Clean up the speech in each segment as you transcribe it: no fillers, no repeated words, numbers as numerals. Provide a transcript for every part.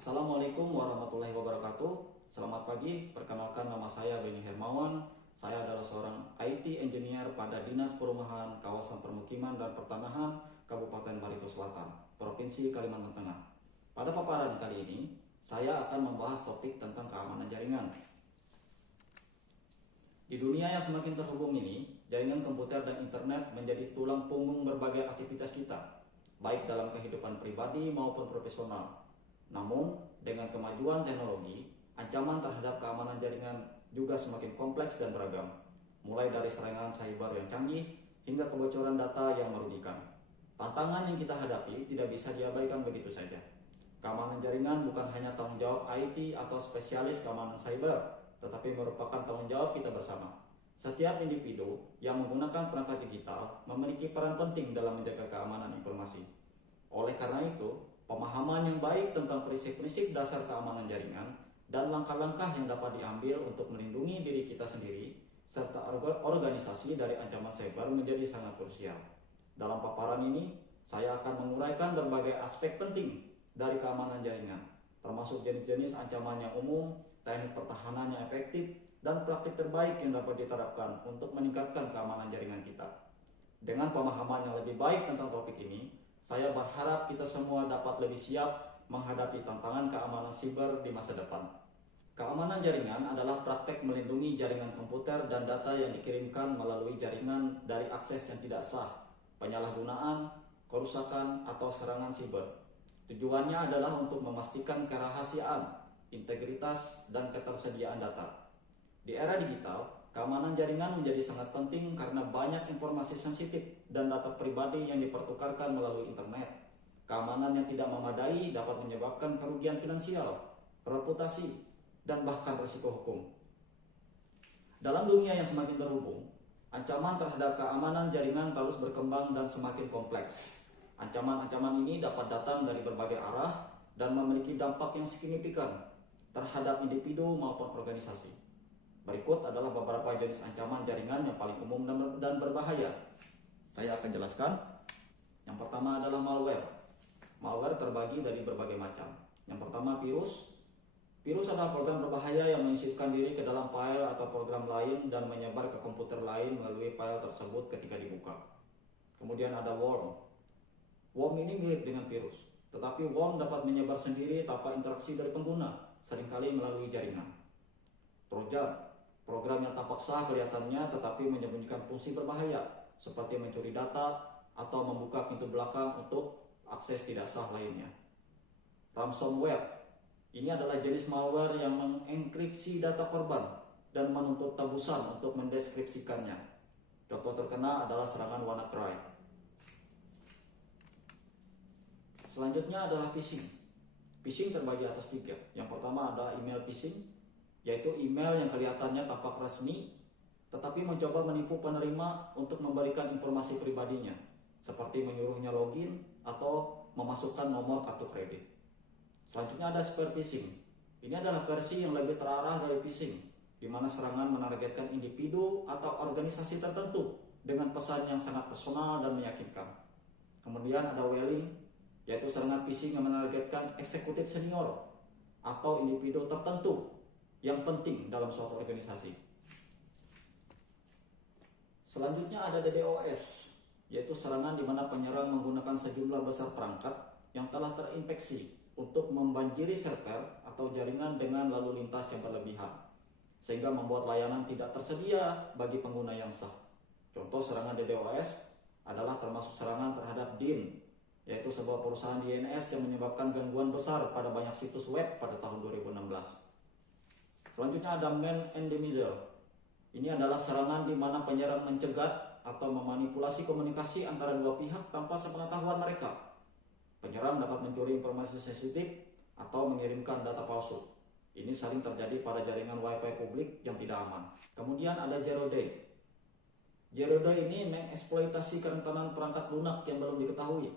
Assalamualaikum warahmatullahi wabarakatuh. Selamat pagi, perkenalkan nama saya Beni Hermawan. Saya adalah seorang IT engineer pada Dinas Perumahan Kawasan Permukiman dan Pertanahan Kabupaten Barito Selatan, Provinsi Kalimantan Tengah. Pada paparan kali ini, saya akan membahas topik tentang keamanan jaringan. Di dunia yang semakin terhubung ini, jaringan komputer dan internet menjadi tulang punggung berbagai aktivitas kita, baik dalam kehidupan pribadi maupun profesional. Namun, dengan kemajuan teknologi, ancaman terhadap keamanan jaringan juga semakin kompleks dan beragam, mulai dari serangan cyber yang canggih hingga kebocoran data yang merugikan. Tantangan yang kita hadapi tidak bisa diabaikan begitu saja. Keamanan jaringan bukan hanya tanggung jawab IT atau spesialis keamanan cyber, tetapi merupakan tanggung jawab kita bersama. Setiap individu yang menggunakan perangkat digital memiliki peran penting dalam menjaga keamanan informasi. Oleh karena itu, pemahaman yang baik tentang prinsip-prinsip dasar keamanan jaringan dan langkah-langkah yang dapat diambil untuk melindungi diri kita sendiri serta organisasi dari ancaman cyber menjadi sangat krusial. Dalam paparan ini, saya akan menguraikan berbagai aspek penting dari keamanan jaringan, termasuk jenis-jenis ancaman yang umum, teknik pertahanan yang efektif, dan praktik terbaik yang dapat diterapkan untuk meningkatkan keamanan jaringan kita. Dengan pemahaman yang lebih baik tentang topik ini, saya berharap kita semua dapat lebih siap menghadapi tantangan keamanan siber di masa depan. Keamanan jaringan adalah praktek melindungi jaringan komputer dan data yang dikirimkan melalui jaringan dari akses yang tidak sah, penyalahgunaan, kerusakan, atau serangan siber. Tujuannya adalah untuk memastikan kerahasiaan, integritas, dan ketersediaan data. Di era digital, keamanan jaringan menjadi sangat penting karena banyak informasi sensitif dan data pribadi yang dipertukarkan melalui internet. Keamanan yang tidak memadai dapat menyebabkan kerugian finansial, reputasi, dan bahkan risiko hukum. Dalam dunia yang semakin terhubung, ancaman terhadap keamanan jaringan terus berkembang dan semakin kompleks. Ancaman-ancaman ini dapat datang dari berbagai arah dan memiliki dampak yang signifikan terhadap individu maupun organisasi. Berikut adalah beberapa jenis ancaman jaringan yang paling umum dan berbahaya. Saya akan jelaskan. Yang pertama adalah malware. Malware terbagi dari berbagai macam. Yang pertama virus. Virus adalah program berbahaya yang menyisipkan diri ke dalam file atau program lain dan menyebar ke komputer lain melalui file tersebut ketika dibuka. Kemudian ada worm. Worm ini mirip dengan virus, tetapi worm dapat menyebar sendiri tanpa interaksi dari pengguna, seringkali melalui jaringan. Trojan. Program yang tampak sah kelihatannya tetapi menyembunyikan fungsi berbahaya seperti mencuri data atau membuka pintu belakang untuk akses tidak sah lainnya. Ransomware. Ini adalah jenis malware yang mengenkripsi data korban dan menuntut tebusan untuk mendeskripsikannya. Contoh terkena adalah serangan WannaCry. Selanjutnya adalah phishing. Phishing terbagi atas 3. Yang pertama adalah email phishing, yaitu email yang kelihatannya tampak resmi tetapi mencoba menipu penerima untuk memberikan informasi pribadinya, seperti menyuruhnya login atau memasukkan nomor kartu kredit. Selanjutnya ada spear phishing. Ini adalah versi yang lebih terarah dari phishing, di mana serangan menargetkan individu atau organisasi tertentu dengan pesan yang sangat personal dan meyakinkan. Kemudian ada whaling, yaitu serangan phishing yang menargetkan eksekutif senior atau individu tertentu yang penting dalam suatu organisasi. Selanjutnya ada DDoS, yaitu serangan di mana penyerang menggunakan sejumlah besar perangkat yang telah terinfeksi untuk membanjiri server atau jaringan dengan lalu lintas yang berlebihan, sehingga membuat layanan tidak tersedia bagi pengguna yang sah. Contoh serangan DDoS adalah termasuk serangan terhadap DIN, yaitu sebuah perusahaan DNS yang menyebabkan gangguan besar pada banyak situs web pada tahun 2016. Selanjutnya ada man in the middle. Ini adalah serangan di mana penyerang mencegat atau memanipulasi komunikasi antara dua pihak tanpa sepengetahuan mereka. Penyerang dapat mencuri informasi sensitif atau mengirimkan data palsu. Ini sering terjadi pada jaringan Wi-Fi publik yang tidak aman. Kemudian ada zero day. Zero day ini mengeksploitasi kerentanan perangkat lunak yang belum diketahui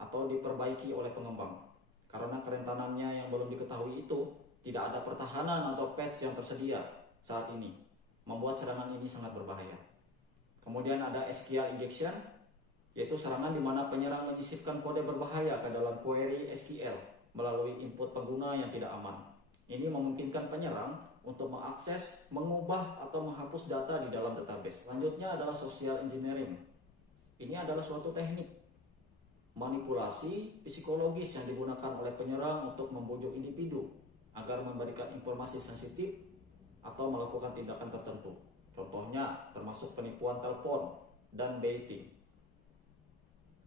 atau diperbaiki oleh pengembang. Karena kerentanannya yang belum diketahui itu, tidak ada pertahanan atau patch yang tersedia saat ini, membuat serangan ini sangat berbahaya. Kemudian ada SQL injection, yaitu serangan di mana penyerang menyisipkan kode berbahaya ke dalam query SQL melalui input pengguna yang tidak aman. Ini memungkinkan penyerang untuk mengakses, mengubah, atau menghapus data di dalam database. Selanjutnya adalah social engineering. Ini adalah suatu teknik manipulasi psikologis yang digunakan oleh penyerang untuk membujuk individu agar memberikan informasi sensitif atau melakukan tindakan tertentu. Contohnya termasuk penipuan telepon dan baiting.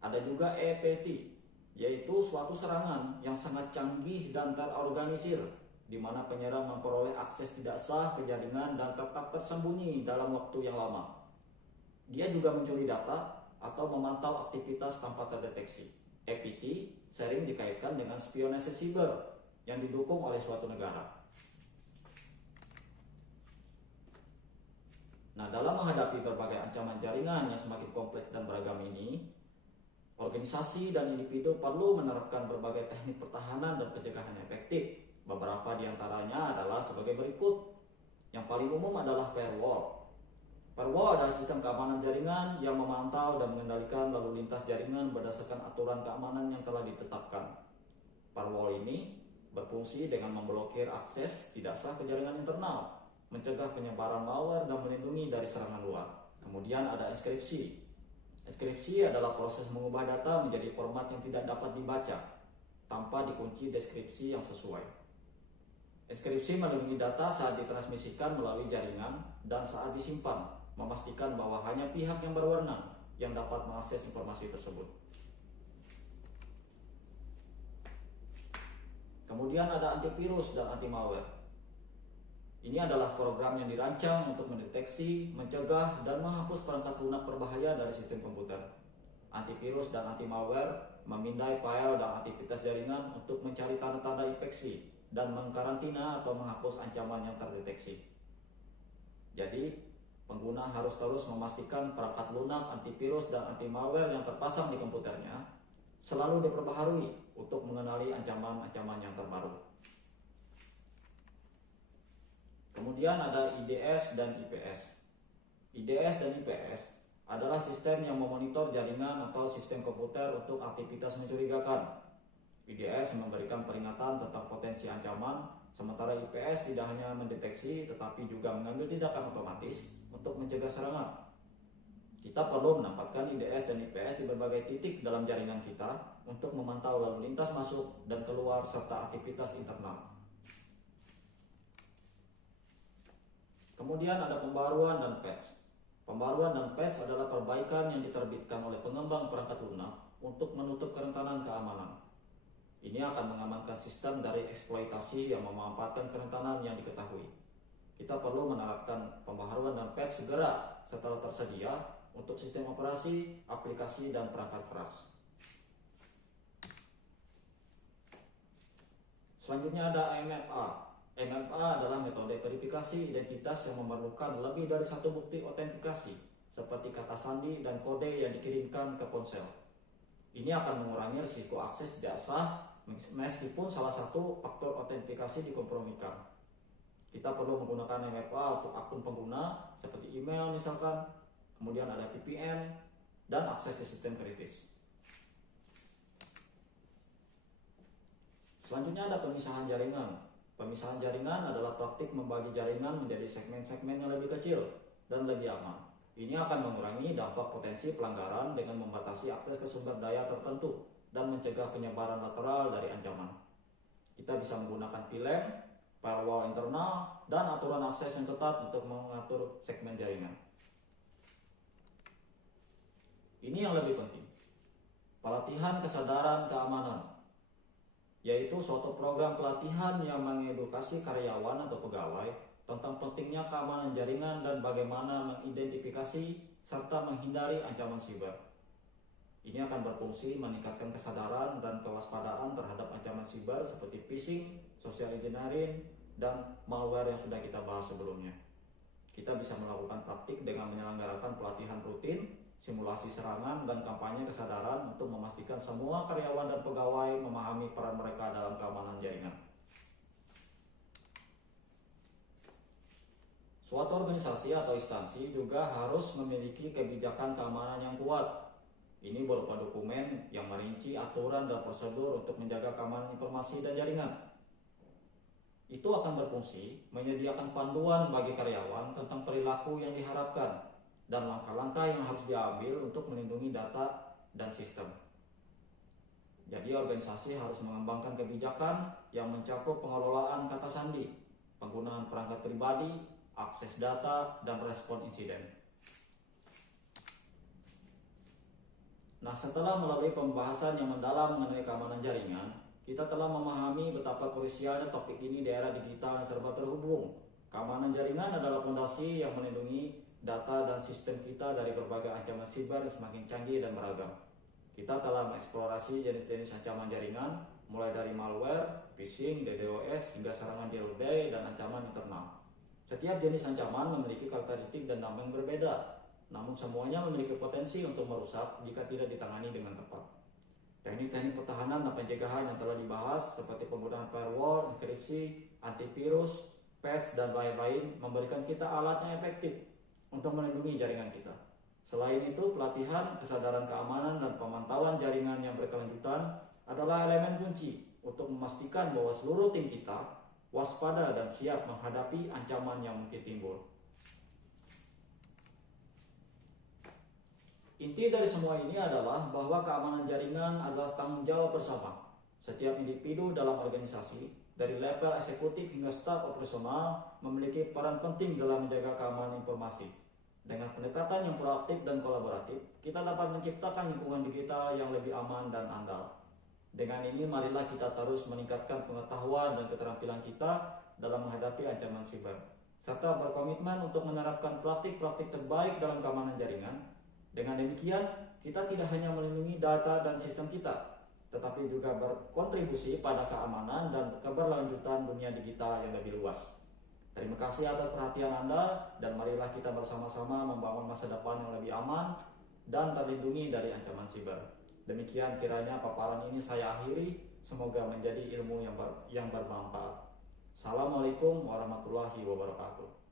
Ada juga EPT, yaitu suatu serangan yang sangat canggih dan terorganisir, di mana penyerang memperoleh akses tidak sah ke jaringan dan tetap tersembunyi dalam waktu yang lama. Dia juga mencuri data atau memantau aktivitas tanpa terdeteksi. EPT sering dikaitkan dengan spionase siber yang didukung oleh suatu negara. Nah, dalam menghadapi berbagai ancaman jaringan yang semakin kompleks dan beragam ini, organisasi dan individu perlu menerapkan berbagai teknik pertahanan dan pencegahan efektif. Beberapa di antaranya adalah sebagai berikut. Yang paling umum adalah firewall. Firewall adalah sistem keamanan jaringan yang memantau dan mengendalikan lalu lintas jaringan berdasarkan aturan keamanan yang telah ditetapkan. Firewall ini berfungsi dengan memblokir akses tidak sah ke jaringan internal, mencegah penyebaran malware dan melindungi dari serangan luar. Kemudian ada enkripsi. Enkripsi adalah proses mengubah data menjadi format yang tidak dapat dibaca tanpa dikunci deskripsi yang sesuai. Enkripsi melindungi data saat ditransmisikan melalui jaringan dan saat disimpan, memastikan bahwa hanya pihak yang berwenang yang dapat mengakses informasi tersebut. Kemudian ada antivirus dan anti-malware. Ini adalah program yang dirancang untuk mendeteksi, mencegah, dan menghapus perangkat lunak berbahaya dari sistem komputer. Antivirus dan anti-malware memindai file dan aktivitas jaringan untuk mencari tanda-tanda infeksi dan mengkarantina atau menghapus ancaman yang terdeteksi. Jadi, pengguna harus terus memastikan perangkat lunak, antivirus, dan anti-malware yang terpasang di komputernya selalu diperbaharui untuk mengenali ancaman-ancaman yang terbaru. Kemudian ada IDS dan IPS. IDS dan IPS adalah sistem yang memonitor jaringan atau sistem komputer untuk aktivitas mencurigakan. IDS memberikan peringatan tentang potensi ancaman, sementara IPS tidak hanya mendeteksi tetapi juga mengambil tindakan otomatis untuk mencegah serangan. Kita perlu menempatkan IDS dan IPS di berbagai titik dalam jaringan kita untuk memantau lalu lintas masuk dan keluar serta aktivitas internal. Kemudian ada pembaruan dan patch. Pembaruan dan patch adalah perbaikan yang diterbitkan oleh pengembang perangkat lunak untuk menutup kerentanan keamanan. Ini akan mengamankan sistem dari eksploitasi yang memanfaatkan kerentanan yang diketahui. Kita perlu menerapkan pembaharuan dan patch segera setelah tersedia untuk sistem operasi, aplikasi, dan perangkat keras. Selanjutnya ada MFA. MFA adalah metode verifikasi identitas yang memerlukan lebih dari satu bukti autentikasi, seperti kata sandi dan kode yang dikirimkan ke ponsel. Ini akan mengurangi risiko akses tidak sah meskipun salah satu faktor autentikasi dikompromikan. Kita perlu menggunakan MFA untuk akun pengguna seperti email misalkan, kemudian ada VPN, dan akses ke sistem kritis. Selanjutnya ada pemisahan jaringan. Pemisahan jaringan adalah praktik membagi jaringan menjadi segmen-segmen yang lebih kecil dan lebih aman. Ini akan mengurangi dampak potensi pelanggaran dengan membatasi akses ke sumber daya tertentu dan mencegah penyebaran lateral dari ancaman. Kita bisa menggunakan VLAN, firewall internal, dan aturan akses yang ketat untuk mengatur segmen jaringan. Ini yang lebih penting. Pelatihan kesadaran keamanan, yaitu suatu program pelatihan yang mengedukasi karyawan atau pegawai tentang pentingnya keamanan jaringan dan bagaimana mengidentifikasi serta menghindari ancaman siber. Ini akan berfungsi meningkatkan kesadaran dan kewaspadaan terhadap ancaman siber seperti phishing, social engineering, dan malware yang sudah kita bahas sebelumnya. Kita bisa melakukan praktik dengan menyelenggarakan pelatihan rutin, simulasi serangan, dan kampanye kesadaran untuk memastikan semua karyawan dan pegawai memahami peran mereka dalam keamanan jaringan. Suatu organisasi atau instansi juga harus memiliki kebijakan keamanan yang kuat. Ini berupa dokumen yang merinci aturan dan prosedur untuk menjaga keamanan informasi dan jaringan. Itu akan berfungsi menyediakan panduan bagi karyawan tentang perilaku yang diharapkan dan langkah-langkah yang harus diambil untuk melindungi data dan sistem. Jadi organisasi harus mengembangkan kebijakan yang mencakup pengelolaan kata sandi, penggunaan perangkat pribadi, akses data, dan respon insiden. Nah, setelah melalui pembahasan yang mendalam mengenai keamanan jaringan, kita telah memahami betapa krusialnya topik ini di era digital yang serba terhubung. Keamanan jaringan adalah fondasi yang melindungi data dan sistem kita dari berbagai ancaman siber yang semakin canggih dan beragam. Kita telah mengeksplorasi jenis-jenis ancaman jaringan, mulai dari malware, phishing, DDoS, hingga serangan zero day dan ancaman internal. Setiap jenis ancaman memiliki karakteristik dan dampak yang berbeda, namun semuanya memiliki potensi untuk merusak jika tidak ditangani dengan tepat. Teknik-teknik pertahanan dan pencegahan yang telah dibahas seperti penggunaan firewall, enkripsi, antivirus, patch, dan lain-lain memberikan kita alat yang efektif untuk melindungi jaringan kita. Selain itu, pelatihan, kesadaran keamanan, dan pemantauan jaringan yang berkelanjutan adalah elemen kunci untuk memastikan bahwa seluruh tim kita waspada dan siap menghadapi ancaman yang mungkin timbul. Inti dari semua ini adalah bahwa keamanan jaringan adalah tanggung jawab bersama. Setiap individu dalam organisasi, dari level eksekutif hingga staf operasional, memiliki peran penting dalam menjaga keamanan informasi. Dengan pendekatan yang proaktif dan kolaboratif, kita dapat menciptakan lingkungan digital yang lebih aman dan andal. Dengan ini, marilah kita terus meningkatkan pengetahuan dan keterampilan kita dalam menghadapi ancaman siber, serta berkomitmen untuk menerapkan praktik-praktik terbaik dalam keamanan jaringan. Dengan demikian, kita tidak hanya melindungi data dan sistem kita, tetapi juga berkontribusi pada keamanan dan keberlanjutan dunia digital yang lebih luas. Terima kasih atas perhatian Anda, dan marilah kita bersama-sama membangun masa depan yang lebih aman dan terlindungi dari ancaman siber. Demikian kiranya paparan ini saya akhiri, semoga menjadi ilmu yang bermanfaat. Assalamualaikum warahmatullahi wabarakatuh.